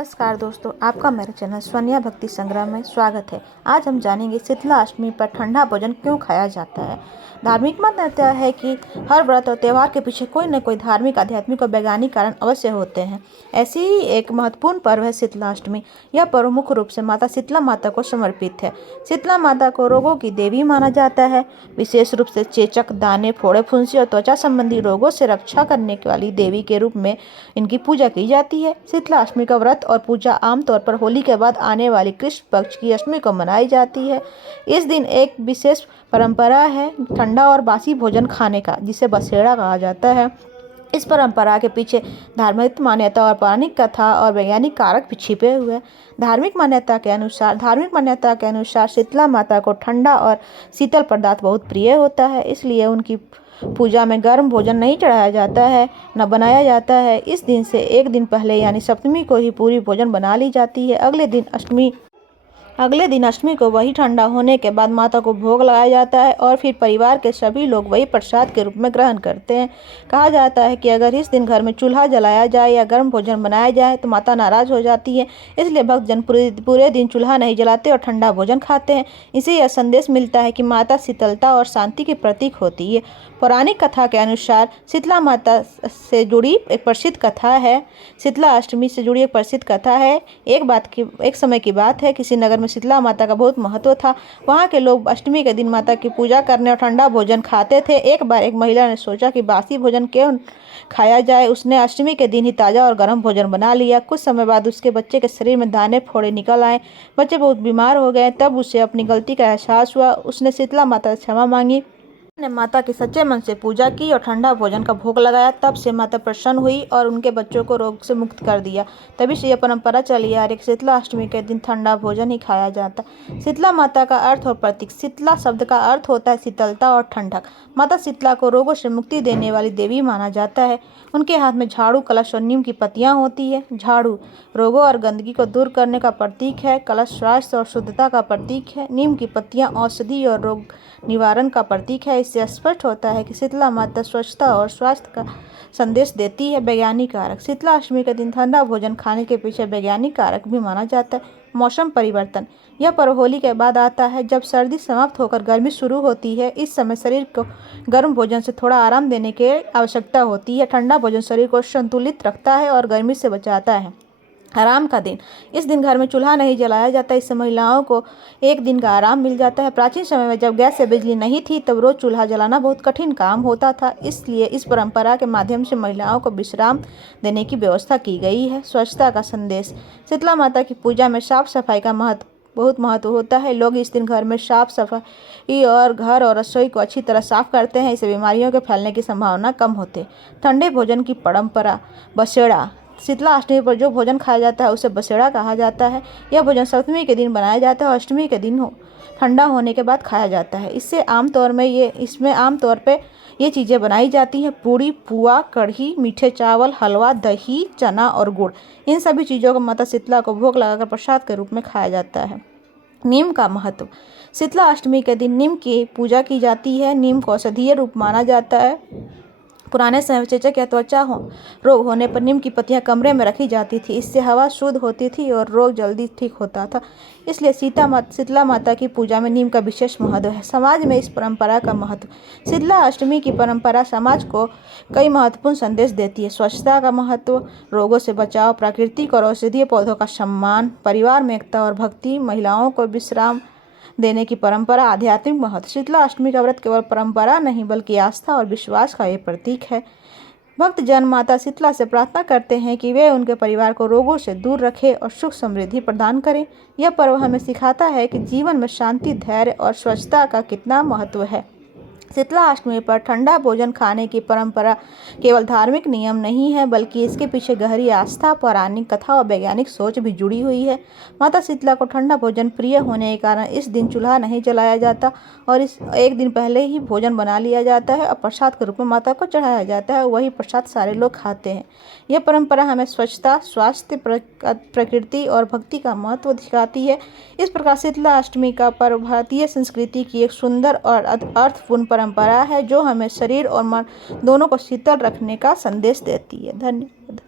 नमस्कार दोस्तों, आपका मेरे चैनल स्वनिया भक्ति संग्रह में स्वागत है। आज हम जानेंगे शीतला अष्टमी पर ठंडा भोजन क्यों खाया जाता है। धार्मिक मान्यता है कि हर व्रत और त्यौहार के पीछे कोई न कोई धार्मिक, आध्यात्मिक और वैज्ञानिक कारण अवश्य होते हैं। ऐसी ही एक महत्वपूर्ण पर्व है शीतला अष्टमी। यह पर्व मुख्य रूप से माता शीतला माता को समर्पित है। शीतला माता को रोगों की देवी माना जाता है। विशेष रूप से चेचक, दाने, फोड़े, फुंसी और त्वचा संबंधी रोगों से रक्षा करने वाली देवी के रूप में इनकी पूजा की जाती है। शीतला अष्टमी का व्रत और पूजा आमतौर पर होली के बाद आने वाली कृष्ण पक्ष की अष्टमी को मनाई जाती है। इस दिन एक विशेष परंपरा है ठंडा और बासी भोजन खाने का, जिसे बसेड़ा कहा जाता है। इस परंपरा के पीछे धार्मिक मान्यता और पौराणिक कथा और वैज्ञानिक कारक भी छिपे हुए हैं। धार्मिक मान्यता के अनुसार शीतला माता को ठंडा और शीतल पदार्थ बहुत प्रिय होता है, इसलिए उनकी पूजा में गर्म भोजन नहीं चढ़ाया जाता है, न बनाया जाता है। इस दिन से एक दिन पहले यानी सप्तमी को ही पूरी भोजन बना ली जाती है। अगले दिन अष्टमी को वही ठंडा होने के बाद माता को भोग लगाया जाता है और फिर परिवार के सभी लोग वही प्रसाद के रूप में ग्रहण करते हैं। कहा जाता है कि अगर इस दिन घर में चूल्हा जलाया जाए या गर्म भोजन बनाया जाए तो माता नाराज हो जाती है, इसलिए भक्तजन पूरे दिन चूल्हा नहीं जलाते और ठंडा भोजन खाते हैं। इसे यह संदेश मिलता है कि माता शीतलता और शांति की प्रतीक होती है। पौराणिक कथा के अनुसार शीतला माता से जुड़ी एक प्रसिद्ध कथा है। शीतला अष्टमी से जुड़ी एक प्रसिद्ध कथा है। एक समय की बात है, किसी नगर में शीतला माता का बहुत महत्व था। वहाँ के लोग अष्टमी के दिन माता की पूजा करने और ठंडा भोजन खाते थे। एक बार एक महिला ने सोचा कि बासी भोजन क्यों खाया जाए। उसने अष्टमी के दिन ही ताज़ा और गर्म भोजन बना लिया। कुछ समय बाद उसके बच्चे के शरीर में दाने फोड़े निकल आए। बच्चे बहुत बीमार हो गए। तब उसे अपनी गलती का एहसास हुआ। उसने शीतला माता से क्षमा मांगी, ने माता की सच्चे मन से पूजा की और ठंडा भोजन का भोग लगाया। तब से माता प्रसन्न हुई और उनके बच्चों को रोग से मुक्त कर दिया। तभी से यह परंपरा चली आ रही है। शीतला अष्टमी के दिन ठंडा भोजन ही खाया जाता। शीतला माता का अर्थ और प्रतीक। शीतला शब्द का अर्थ होता है शीतलता और ठंडक। माता शीतला को रोगों से मुक्ति देने वाली देवी माना जाता है। उनके हाथ में झाड़ू, कलश और नीम की पत्तियां होती है। झाड़ू रोगों और गंदगी को दूर करने का प्रतीक है। कलश स्वास्थ्य और शुद्धता का प्रतीक है। नीम की पत्तियां औषधि और रोग निवारण का प्रतीक है। इससे स्पष्ट होता है कि शीतला माता स्वच्छता और स्वास्थ्य का संदेश देती है। वैज्ञानिक कारक। शीतला अष्टमी के दिन ठंडा भोजन खाने के पीछे वैज्ञानिक कारक भी माना जाता है। मौसम परिवर्तन। यह पर्व होली के बाद आता है, जब सर्दी समाप्त होकर गर्मी शुरू होती है। इस समय शरीर को गर्म भोजन से थोड़ा आराम देने की आवश्यकता होती है। ठंडा भोजन शरीर को संतुलित रखता है और गर्मी से बचाता है। आराम का दिन। इस दिन घर में चूल्हा नहीं जलाया जाता। इससे महिलाओं को एक दिन का आराम मिल जाता है। प्राचीन समय में जब गैस या बिजली नहीं थी, तब रोज चूल्हा जलाना बहुत कठिन काम होता था। इसलिए इस परंपरा के माध्यम से महिलाओं को विश्राम देने की व्यवस्था की गई है। स्वच्छता का संदेश। शीतला माता की पूजा में साफ सफाई का बहुत महत्व होता है। लोग इस दिन घर में साफ सफाई और घर और रसोई को अच्छी तरह साफ करते हैं। इससे बीमारियों के फैलने की संभावना कम होती है। ठंडे भोजन की परंपरा। बसेड़ा। शीतला अष्टमी पर जो भोजन खाया जाता है उसे बसेड़ा कहा जाता है। यह भोजन सप्तमी के दिन बनाया जाता है और अष्टमी के दिन ठंडा होने के बाद खाया जाता है। इसमें आमतौर पे ये चीज़ें बनाई जाती हैं: पूड़ी, पुआ, कढ़ी, मीठे चावल, हलवा, दही, चना और गुड़। इन सभी चीज़ों को माता शीतला को भोग लगाकर प्रसाद के रूप में खाया जाता है। नीम का महत्व। शीतला अष्टमी के दिन नीम की पूजा की जाती है। नीम को औषधीय रूप माना जाता है। पुराने समय में चेचक या त्वचा रोग होने पर नीम की पत्तियां कमरे में रखी जाती थी। इससे हवा शुद्ध होती थी और रोग जल्दी ठीक होता था। इसलिए शीतला माता की पूजा में नीम का विशेष महत्व है। समाज में इस परंपरा का महत्व। शीतला अष्टमी की परंपरा समाज को कई महत्वपूर्ण संदेश देती है। स्वच्छता का महत्व, रोगों से बचाव, प्राकृतिक और औषधीय पौधों का सम्मान, परिवार में एकता और भक्ति, महिलाओं को विश्राम देने की परंपरा, आध्यात्मिक महत्व। शीतला अष्टमी का व्रत केवल परंपरा नहीं बल्कि आस्था और विश्वास का एक प्रतीक है। भक्तजन माता शीतला से प्रार्थना करते हैं कि वे उनके परिवार को रोगों से दूर रखें और सुख समृद्धि प्रदान करें। यह पर्व हमें सिखाता है कि जीवन में शांति, धैर्य और स्वच्छता का कितना महत्व है। शीतला अष्टमी पर ठंडा भोजन खाने की परंपरा केवल धार्मिक नियम नहीं है, बल्कि इसके पीछे गहरी आस्था, पौराणिक कथा और वैज्ञानिक सोच भी जुड़ी हुई है। माता शीतला को ठंडा भोजन प्रिय होने के कारण इस दिन चूल्हा नहीं जलाया जाता और इस एक दिन पहले ही भोजन बना लिया जाता है और प्रसाद के रूप में माता को चढ़ाया जाता है। वही प्रसाद सारे लोग खाते हैं। यह परंपरा हमें स्वच्छता, स्वास्थ्य, प्रकृति और भक्ति का महत्व दिखाती है। इस प्रकार शीतला अष्टमी का पर्व भारतीय संस्कृति की एक सुंदर और अर्थपूर्ण परंपरा है, जो हमें शरीर और मन दोनों को शीतल रखने का संदेश देती है। धन्यवाद।